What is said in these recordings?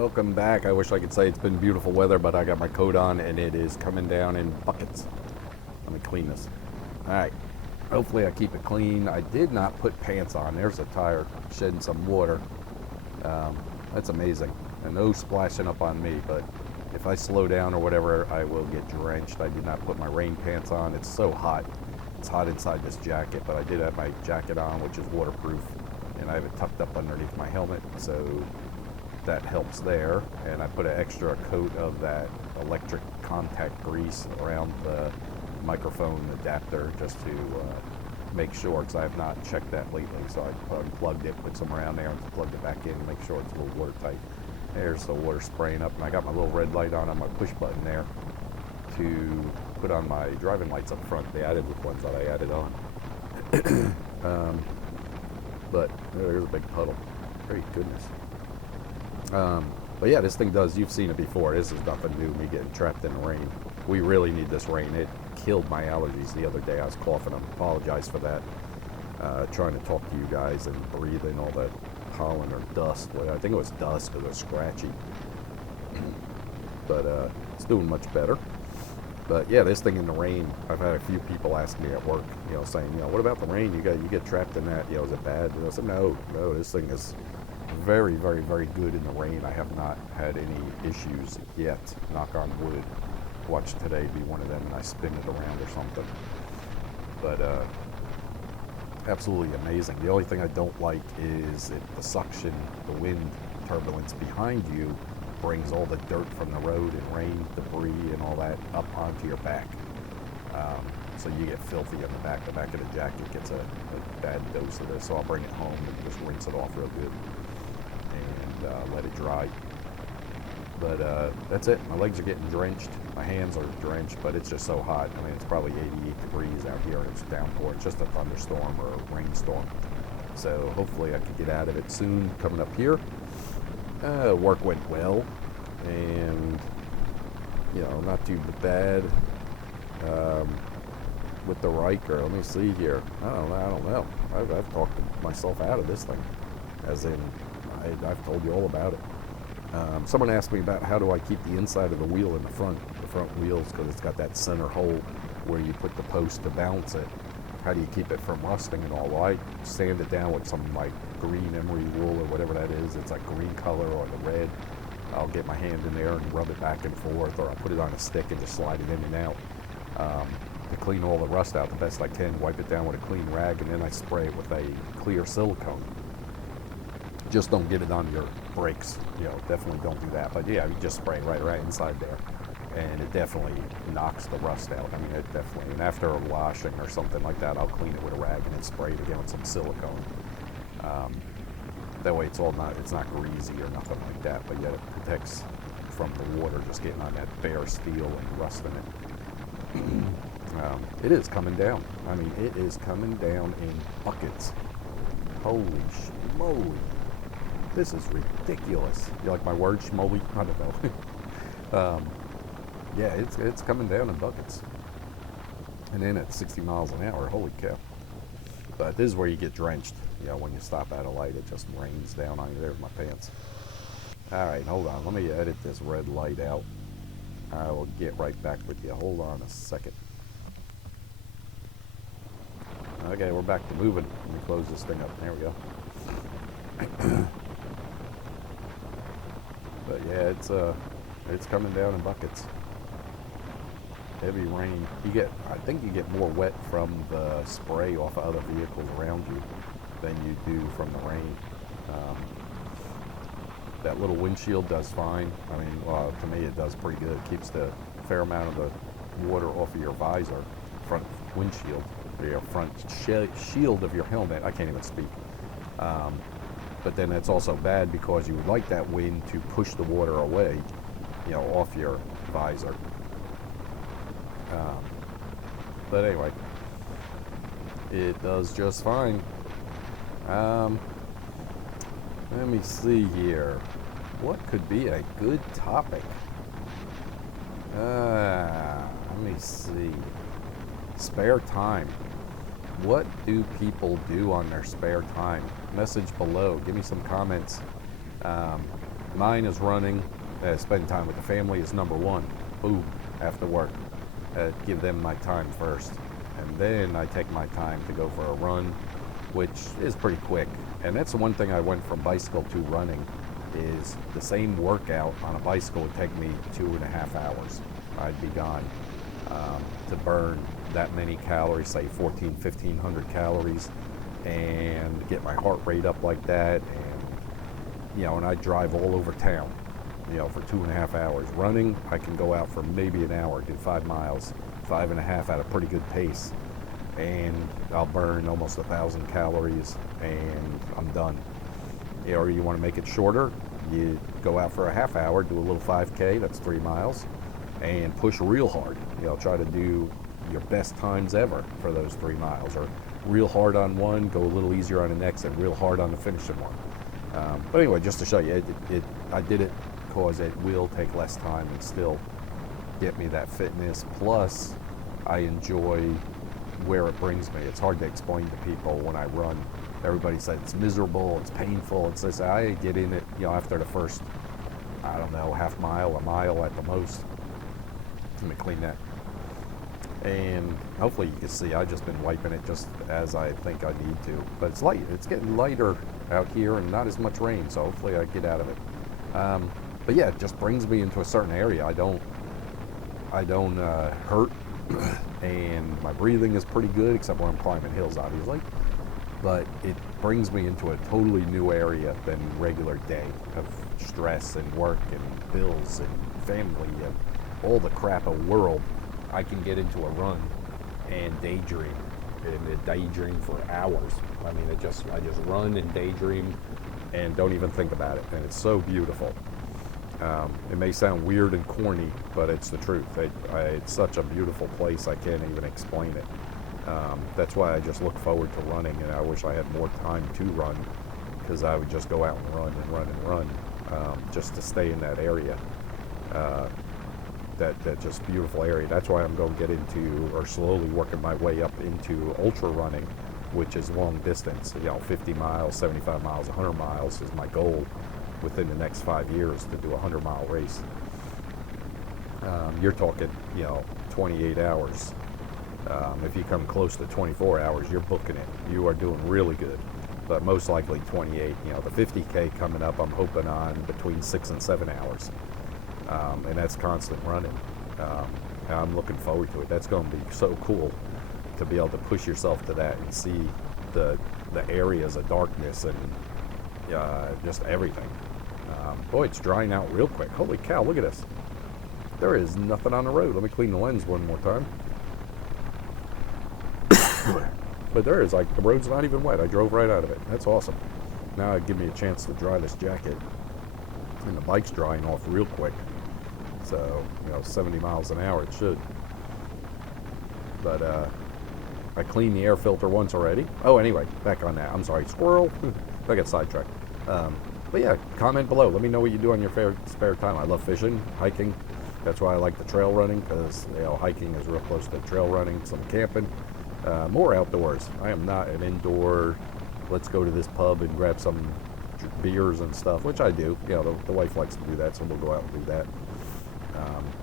Welcome back. I wish I could say it's been beautiful weather, but I got my coat on and it is coming down in buckets. Let me clean this. All right. Hopefully I keep it clean. I did not put pants on. There's a tire shedding some water. That's amazing. And no splashing up on me, but if I slow down or whatever, I will get drenched. I did not put my rain pants on. It's so hot. It's hot inside this jacket, but I did have my jacket on, which is waterproof, and I have it tucked up underneath my helmet, so that helps there. And I put an extra coat of that electric contact grease around the microphone adapter just to make sure, because I have not checked that lately. So I unplugged it, put some around there, and plugged it back in to make sure it's a little watertight. There's the water spraying up, and I got my little red light on my push button there to put on my driving lights up front, the added ones that I added on. But there's a big puddle. Great goodness. But yeah, this thing does, you've seen it before. This is nothing new, me getting trapped in the rain. We really need this rain. It killed my allergies the other day. I was coughing. I apologize for that. Trying to talk to you guys and breathe in all that pollen or dust. I think it was dust because it was scratchy. But it's doing much better. But yeah, this thing in the rain, I've had a few people ask me at work, saying, what about the rain? You get trapped in that, is it bad? And I said, no, this thing is very, very, very good in the rain. I have not had any issues yet, knock on wood. Watch today be one of them and I spin it around or something. But absolutely amazing. The only thing I don't like is the suction, the wind turbulence behind you brings all the dirt from the road and rain, debris and all that up onto your back. So you get filthy on the back. The back of the jacket gets a bad dose of this. So I'll bring it home and just rinse it off real good and let it dry. But that's it. My legs are getting drenched. My hands are drenched, but it's just so hot. I mean, it's probably 88 degrees out here and it's downpour. It's just a thunderstorm or a rainstorm. So hopefully I can get out of it soon. Coming up here. Work went well, and not too bad with the Ryker. Let me see here. I don't know. I've talked myself out of this thing, as in I've told you all about it. Someone asked me about how do I keep the inside of the wheel in the front wheels, because it's got that center hole where you put the post to balance it. How do you keep it from rusting and all? Well, I sand it down with some like green emery wool or whatever that is. It's like green color or the red. I'll get my hand in there and rub it back and forth, or I'll put it on a stick and just slide it in and out to clean all the rust out the best I can. Wipe it down with a clean rag, and then I spray it with a clear silicone. Just don't get it on your brakes. Definitely don't do that. But yeah, you just spray it right inside there, and it definitely knocks the rust out. I mean, it definitely. And after a washing or something like that, I'll clean it with a rag and then spray it again with some silicone. That way, it's not greasy or nothing like that. But yet, it protects from the water just getting on that bare steel and rusting it. It is coming down. I mean, it is coming down in buckets. Holy schmoly. This is ridiculous. You like my word, schmoly? I don't know. Yeah, it's coming down in buckets. And then at 60 miles an hour, holy cow. But this is where you get drenched. When you stop at a light, it just rains down on you. There's my pants. All right, hold on. Let me edit this red light out. I will get right back with you. Hold on a second. Okay, we're back to moving. Let me close this thing up. There we go. But yeah, it's coming down in buckets. Heavy rain. I think you get more wet from the spray off of other vehicles around you than you do from the rain. That little windshield does fine. I mean, well, to me it does pretty good. It keeps the fair amount of the water off of your visor, front windshield, or your front shield of your helmet. I can't even speak. But then it's also bad because you would like that wind to push the water away, off your visor. But anyway, it does just fine. Let me see here. What could be a good topic? Let me see. Spare time. What do people do on their spare time? Message below. Give me some comments. Mine is running. Spending time with the family is number one. Boom, after work. Give them my time first. And then I take my time to go for a run, which is pretty quick. And that's the one thing I went from bicycle to running, is the same workout on a bicycle would take me 2.5 hours. I'd be gone. To burn that many calories, say 1,500 calories, and get my heart rate up like that. And, and I drive all over town, for 2.5 hours. Running, I can go out for maybe an hour, do 5 miles, 5.5 at a pretty good pace. And I'll burn almost 1,000 calories and I'm done. Or you want to make it shorter, you go out for a half hour, do a little 5K, that's 3 miles, and push real hard. Try to do your best times ever for those 3 miles, or real hard on one, go a little easier on the next, and real hard on the finishing one. But anyway, just to show you, I did it because it will take less time and still get me that fitness. Plus, I enjoy where it brings me. It's hard to explain to people when I run. Everybody says it's miserable, it's painful, it's this. I get in it, after the first, I don't know, half mile, a mile at the most. Let me clean that. And hopefully you can see I've just been wiping it just as I think I need to. But it's light. It's getting lighter out here and not as much rain, so hopefully I get out of it. But yeah, it just brings me into a certain area. I don't hurt, and my breathing is pretty good, except when I'm climbing hills, obviously. But it brings me into a totally new area than regular day of stress and work and bills and family and all the crap of the world. I can get into a run and daydream, and daydream for hours. I mean, I just run and daydream and don't even think about it, and it's so beautiful. It may sound weird and corny, but it's the truth. It's such a beautiful place, I can't even explain it. That's why I just look forward to running, and I wish I had more time to run, because I would just go out and run and run and run, just to stay in that area. That just beautiful area. That's why I'm going to get into, or slowly working my way up into ultra running, which is long distance. 50 miles, 75 miles, 100 miles is my goal within the next 5 years, to do a 100-mile race. You're talking, 28 hours. If you come close to 24 hours, you're booking it. You are doing really good. But most likely 28. The 50K coming up, I'm hoping on between 6 and 7 hours. And that's constant running. And I'm looking forward to it. That's going to be so cool to be able to push yourself to that and see the areas of darkness and just everything. Boy, it's drying out real quick. Holy cow, look at this. There is nothing on the road. Let me clean the lens one more time. But there is, the road's not even wet. I drove right out of it. That's awesome. Now it'd give me a chance to dry this jacket. And the bike's drying off real quick. So, 70 miles an hour it should. But I cleaned the air filter once already. Oh, anyway, back on that. I'm sorry, squirrel. I got sidetracked. But yeah, comment below. Let me know what you do on your spare time. I love fishing, hiking. That's why I like the trail running, because hiking is real close to trail running. Some camping, more outdoors. I am not an indoor, let's go to this pub and grab some beers and stuff, which I do. The wife likes to do that, so we'll go out and do that.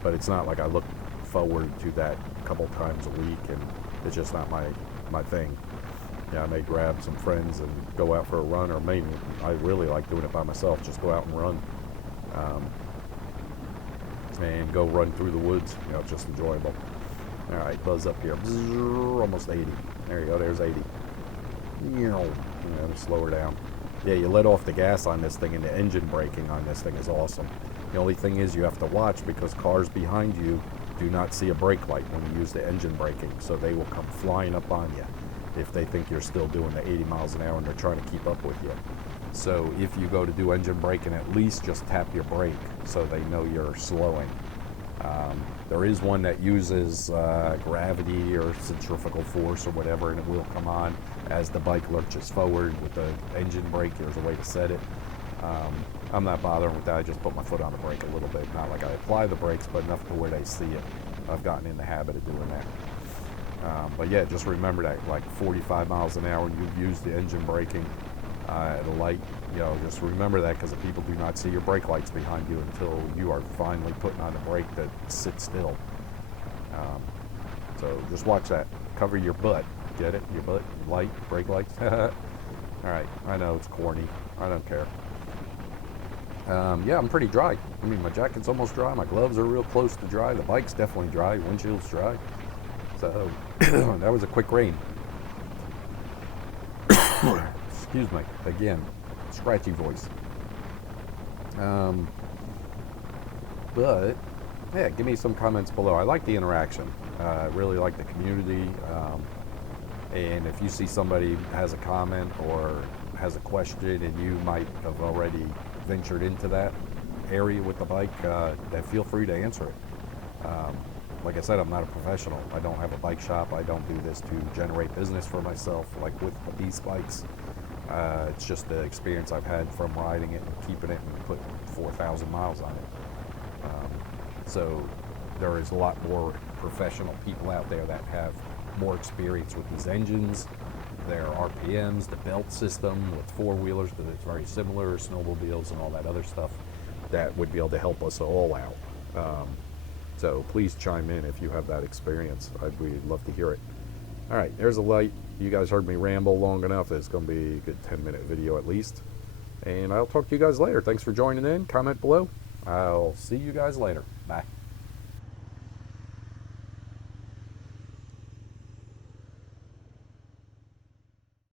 But it's not like I look forward to that a couple times a week, and it's just not my thing. I may grab some friends and go out for a run, or maybe I really like doing it by myself, just go out and run. And go run through the woods. It's just enjoyable. All right, buzz up here. Bzzz, almost 80. There you go, there's 80. Slow her down. Yeah, you let off the gas on this thing, and the engine braking on this thing is awesome. The only thing is you have to watch, because cars behind you do not see a brake light when you use the engine braking, so they will come flying up on you if they think you're still doing the 80 miles an hour and they're trying to keep up with you. So if you go to do engine braking, at least just tap your brake so they know you're slowing. There is one that uses gravity or centrifugal force or whatever, and it will come on as the bike lurches forward. With the engine brake, there's a way to set it. I'm not bothering with that. I just put my foot on the brake a little bit. Not like I apply the brakes, but enough to where they see it. I've gotten in the habit of doing that. But yeah, just remember that, like 45 miles an hour, you use the engine braking at a light, You know, just remember that, because the people do not see your brake lights behind you until you are finally putting on a brake that sits still. So just watch that. Cover your butt. Get it? Your butt, light, brake lights. All right, I know it's corny. I don't care. Yeah, I'm pretty dry. I mean, my jacket's almost dry. My gloves are real close to dry. The bike's definitely dry. Windshield's dry. So that was a quick rain. Excuse me. Again, scratchy voice. But yeah, give me some comments below. I like the interaction. I really like the community. And if you see somebody has a comment or has a question and you might have already ventured into that area with the bike, then feel free to answer it. Like I said, I'm not a professional. I don't have a bike shop. I don't do this to generate business for myself like with these bikes. It's just the experience I've had from riding it and keeping it and put 4,000 miles on it. So there is a lot more professional people out there that have more experience with these engines, their RPMs, the belt system with four-wheelers, because it's very similar, snowmobiles and all that other stuff, that would be able to help us all out. So please chime in if you have that experience. We'd love to hear it. All right, there's a light. You guys heard me ramble long enough. It's going to be a good 10-minute video at least. And I'll talk to you guys later. Thanks for joining in. Comment below. I'll see you guys later. Bye.